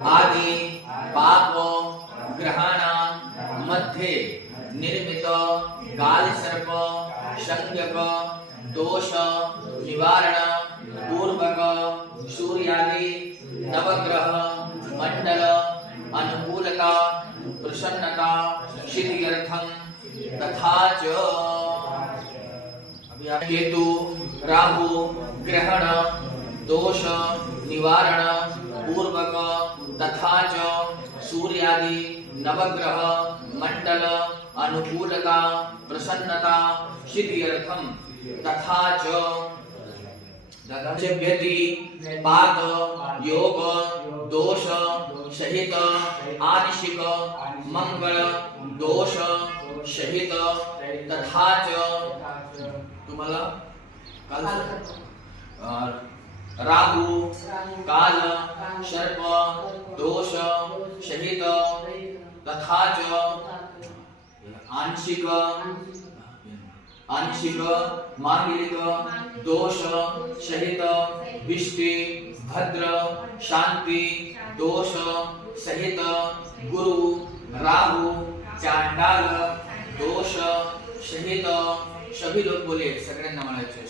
आदि पाप ग्रहाणां मध्ये निर्मित काल सर्प संज्ञक दोष निवारण पूर्वक सूर्यादि नवग्रह मंडल अनुकूलता प्रसन्नता सिद्ध्यर्थम तथा च केतु राहु ग्रहण दोष निवारण पूर्वक तथा च सूर्यादि नवग्रह मंडल अनुकूलता प्रसन्नता सिद्ध्यर्थम तथा च व्यति पाद योग दोष सहित आंशिक मंगल दोष सहित तथा च तुम्हाला राहु काल सर्प दोष सहित तथा च आंशिक मांगलिक दोष सहित विष्टि भद्र शांति दोष सहित गुरु राहु चांडाल दोष सहित सभी लोग बोले सगळ्यांना म्हणायचे